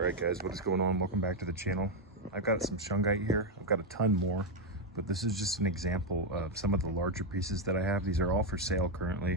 Alright guys, what is going on? Welcome back to the channel. I've got some Shungite here. I've got a ton more, but this is just an example of some of the larger pieces that I have. These are all for sale currently,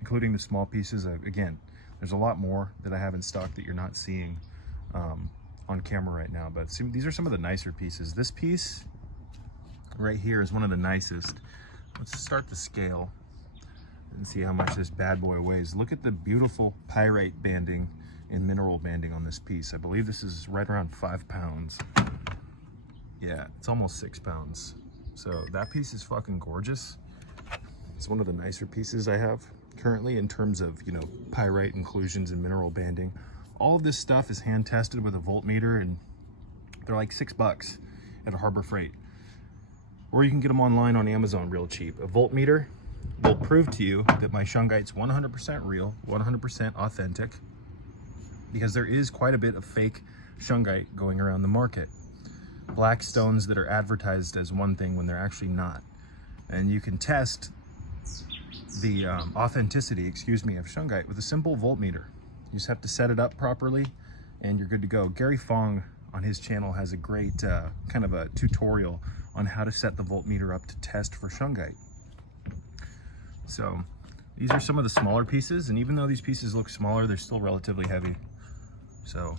including the small pieces. Again, there's a lot more that I have in stock that you're not seeing on camera right now, but these are some of the nicer pieces. This piece right here is one of the nicest. Let's start the scale and see how much this bad boy weighs. Look at the beautiful pyrite banding and mineral banding on this piece. I believe this is right around 5 pounds. Yeah, it's almost 6 pounds. So that piece is fucking gorgeous. It's one of the nicer pieces I have currently in terms of, you know, pyrite inclusions and mineral banding. All of this stuff is hand tested with a voltmeter, and they're like $6 at a Harbor Freight. Or you can get them online on Amazon real cheap. A voltmeter will prove to you that my Shungite's 100% real, 100% authentic, because there is quite a bit of fake Shungite going around the market. Black stones that are advertised as one thing when they're actually not. And you can test the authenticity, of Shungite with a simple voltmeter. You just have to set it up properly and you're good to go. Gary Fong on his channel has a great kind of a tutorial on how to set the voltmeter up to test for Shungite. So these are some of the smaller pieces, and even though these pieces look smaller, they're still relatively heavy. So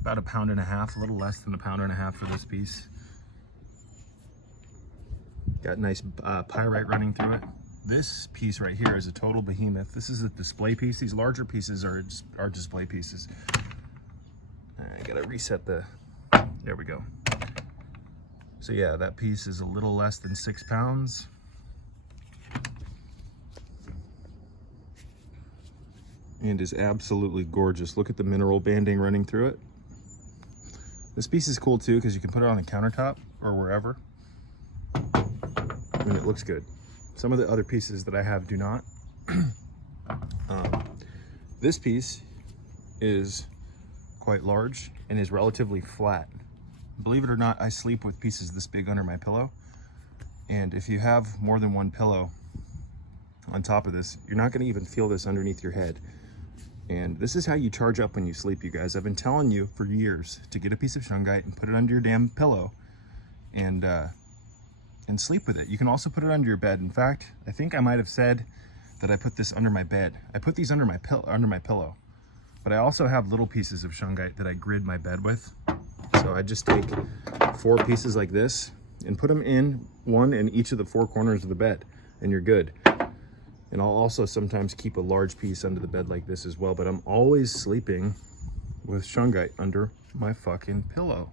about 1.5 pounds, a little less than 1.5 pounds for this piece. Got nice pyrite running through it. This piece right here is a total behemoth. This is a display piece. These larger pieces are display pieces. I gotta reset there we go. So yeah, that piece is a little less than 6 pounds. And is absolutely gorgeous. Look at the mineral banding running through it. This piece is cool too because you can put it on the countertop or wherever, and it looks good. Some of the other pieces that I have do not. This piece is quite large and is relatively flat. Believe it or not, I sleep with pieces this big under my pillow, and if you have more than one pillow on top of this, you're not going to even feel this underneath your head. And this is how you charge up when you sleep, you guys. I've been telling you for years to get a piece of Shungite and put it under your damn pillow and sleep with it. You can also put it under your bed. In fact, I think I might have said that I put this under my bed. I put these under my pillow, but I also have little pieces of Shungite that I grid my bed with. So I just take 4 pieces like this and put them in one in each of the 4 corners of the bed, and you're good. And I'll also sometimes keep a large piece under the bed like this as well, but I'm always sleeping with Shungite under my fucking pillow.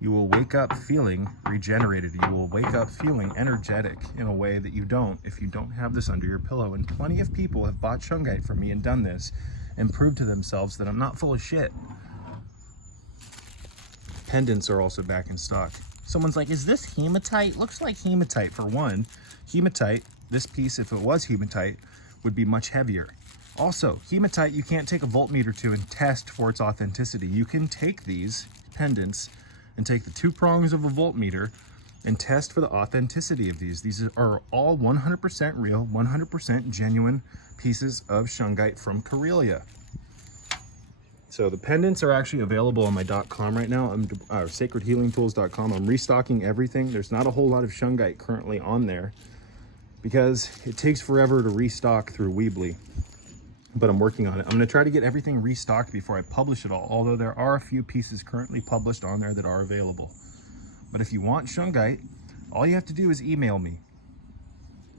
You will wake up feeling regenerated. You will wake up feeling energetic in a way that you don't if you don't have this under your pillow. And plenty of people have bought Shungite from me and done this and proved to themselves that I'm not full of shit. Pendants are also back in stock. Someone's like, is this hematite? Looks like hematite. For one, hematite, this piece, if it was hematite, would be much heavier. Also, hematite, you can't take a voltmeter to and test for its authenticity. You can take these pendants and take the 2 prongs of a voltmeter and test for the authenticity of these. These are all 100% real, 100% genuine pieces of Shungite from Karelia. So the pendants are actually available on my .com right now. I'm sacredhealingtools.com. I'm restocking everything. There's not a whole lot of Shungite currently on there because it takes forever to restock through Weebly, but I'm working on it. I'm going to try to get everything restocked before I publish it all, although there are a few pieces currently published on there that are available. But if you want Shungite, all you have to do is email me.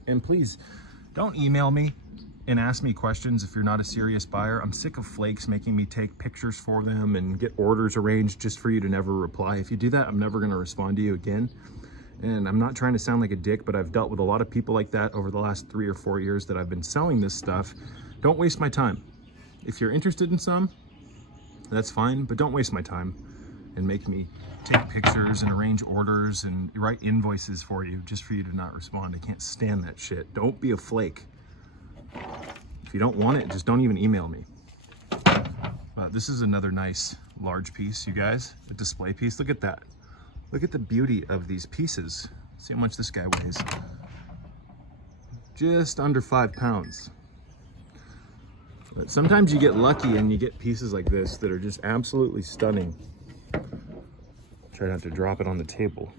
And please, don't email me and ask me questions if you're not a serious buyer. I'm sick of flakes making me take pictures for them and get orders arranged just for you to never reply. If you do that, I'm never going to respond to you again. And I'm not trying to sound like a dick, but I've dealt with a lot of people like that over the last 3 or 4 years that I've been selling this stuff. Don't waste my time. If you're interested in some, that's fine, but don't waste my time and make me take pictures and arrange orders and write invoices for you just for you to not respond. I can't stand that shit. Don't be a flake. If you don't want it, just don't even email me. This is another nice large piece, you guys. A display piece. Look at that. Look at the beauty of these pieces. See how much this guy weighs. Just under 5 pounds. But sometimes you get lucky and you get pieces like this that are just absolutely stunning. Try not to drop it on the table.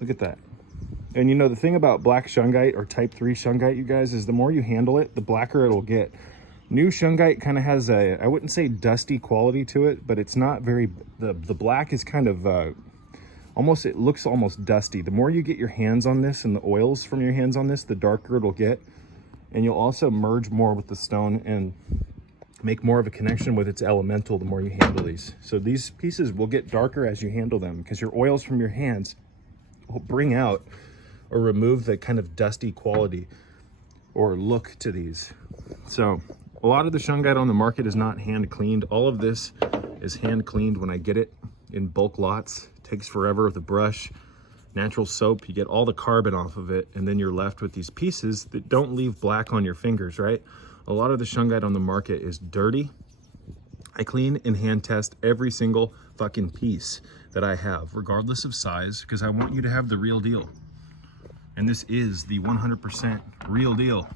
Look at that. And you know, the thing about black shungite or type 3 shungite, you guys, is the more you handle it, the blacker it'll get. New shungite kind of has a, I wouldn't say dusty quality to it, but it's not very, the black is kind of almost, it looks almost dusty. The more you get your hands on this and the oils from your hands on this, the darker it'll get. And you'll also merge more with the stone and make more of a connection with its elemental the more you handle these. So these pieces will get darker as you handle them because your oils from your hands will bring out or remove the kind of dusty quality or look to these. So a lot of the shungite on the market is not hand cleaned. All of this is hand cleaned when I get it in bulk lots. It takes forever with a brush, natural soap. You get all the carbon off of it, and then you're left with these pieces that don't leave black on your fingers, right? A lot of the shungite on the market is dirty. I clean and hand test every single fucking piece that I have, regardless of size, because I want you to have the real deal. And this is the 100% real deal.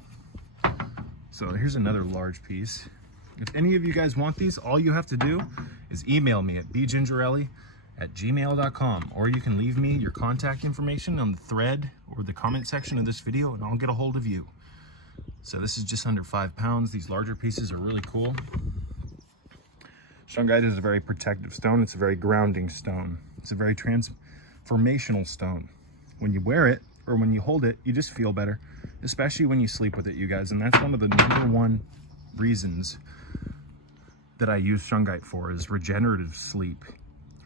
So here's another large piece. If any of you guys want these, all you have to do is email me at bgingerelli@gmail.com, or you can leave me your contact information on the thread or the comment section of this video and I'll get a hold of you. So this is just under 5 pounds. These larger pieces are really cool. Shungite is a very protective stone. It's a very grounding stone. It's a very transformational stone. When you wear it or when you hold it, you just feel better, especially when you sleep with it, you guys. And that's one of the #1 reasons that I use shungite for, is regenerative sleep.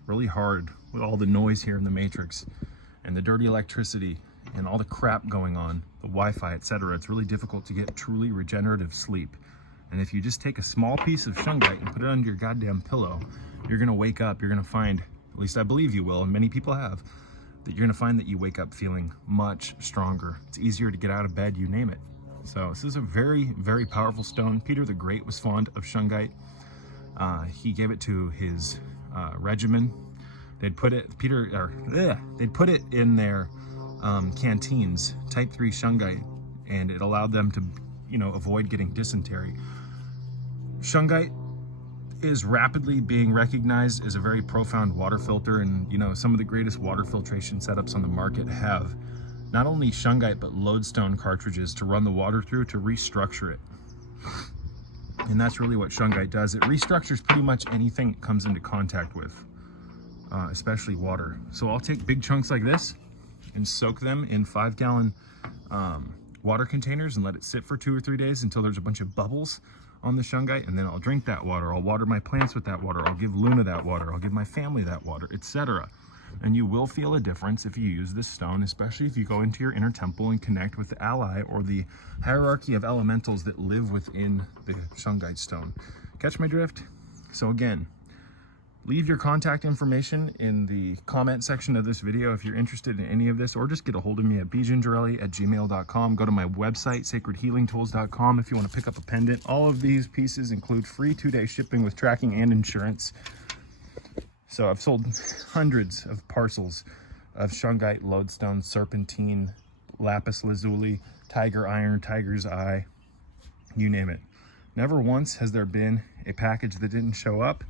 Really hard with all the noise here in the matrix and the dirty electricity and all the crap going on, the Wi-Fi, etc. It's really difficult to get truly regenerative sleep. And if you just take a small piece of shungite and put it under your goddamn pillow, you're gonna wake up, you're gonna find, at least I believe you will, and many people have, that you're gonna find that you wake up feeling much stronger. It's easier to get out of bed, you name it. So this is a very, very powerful stone. Peter the Great was fond of shungite. He gave it to his regimen. They'd put it, they'd put it in their canteens, type 3 shungite, and it allowed them to, you know, avoid getting dysentery. Shungite is rapidly being recognized as a very profound water filter, and you know, some of the greatest water filtration setups on the market have not only shungite but lodestone cartridges to run the water through to restructure it. And that's really what shungite does. It restructures pretty much anything it comes into contact with, especially water. So I'll take big chunks like this and soak them in 5-gallon water containers and let it sit for 2 or 3 days until there's a bunch of bubbles on the shungite, and then I'll drink that water. I'll water my plants with that water. I'll give Luna that water. I'll give my family that water, etc. And you will feel a difference if you use this stone, especially if you go into your inner temple and connect with the ally or the hierarchy of elementals that live within the shungite stone. Catch my drift? So again, leave your contact information in the comment section of this video if you're interested in any of this, or just get a hold of me at bgingerelli@gmail.com. Go to my website, sacredhealingtools.com, if you want to pick up a pendant. All of these pieces include free 2-day shipping with tracking and insurance. So I've sold hundreds of parcels of shungite, lodestone, serpentine, lapis lazuli, tiger iron, tiger's eye, you name it. Never once has there been a package that didn't show up.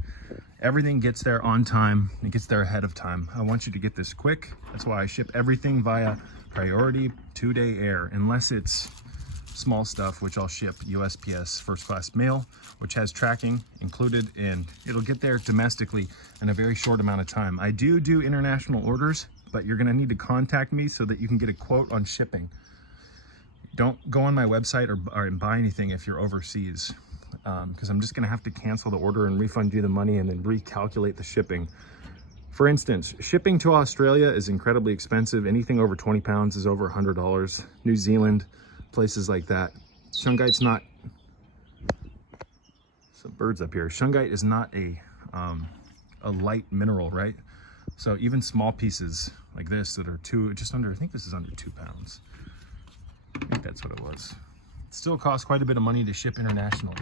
Everything gets there on time. It gets there ahead of time. I want you to get this quick. That's why I ship everything via priority 2-day air, unless it's small stuff, which I'll ship USPS first class mail, which has tracking included, and it'll get there domestically in a very short amount of time. I do international orders, but you're gonna need to contact me so that you can get a quote on shipping. Don't go on my website or buy anything if you're overseas, because I'm just gonna have to cancel the order and refund you the money and then recalculate the shipping. For instance, shipping to Australia is incredibly expensive. Anything over 20 pounds is over $100. New Zealand, places like that. Shungite's not, some birds up here. Shungite is not a light mineral, right? So even small pieces like this that are just under, I think this is under 2 pounds. I think that's what it was. It still costs quite a bit of money to ship internationally,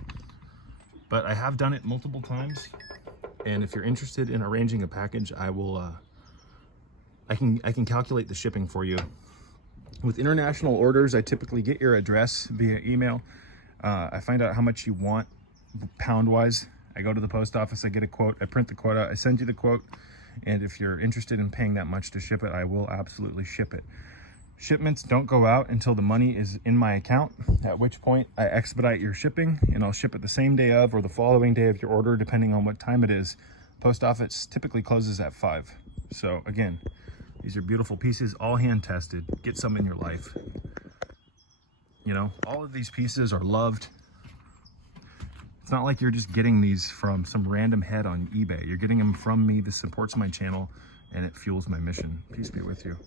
but I have done it multiple times. And if you're interested in arranging a package, I will, I can calculate the shipping for you. With international orders, I typically get your address via email. I find out how much you want pound wise. I go to the post office, I get a quote, I print the quote out, I send you the quote, and if you're interested in paying that much to ship it, I will absolutely ship it. Shipments don't go out until the money is in my account, at which point I expedite your shipping, and I'll ship it the same day of or the following day of your order, depending on what time it is. Post office typically closes at 5. So again, these are beautiful pieces, all hand tested. Get some in your life. You know, all of these pieces are loved. It's not like you're just getting these from some random head on eBay. You're getting them from me. This supports my channel and it fuels my mission. Peace be with you.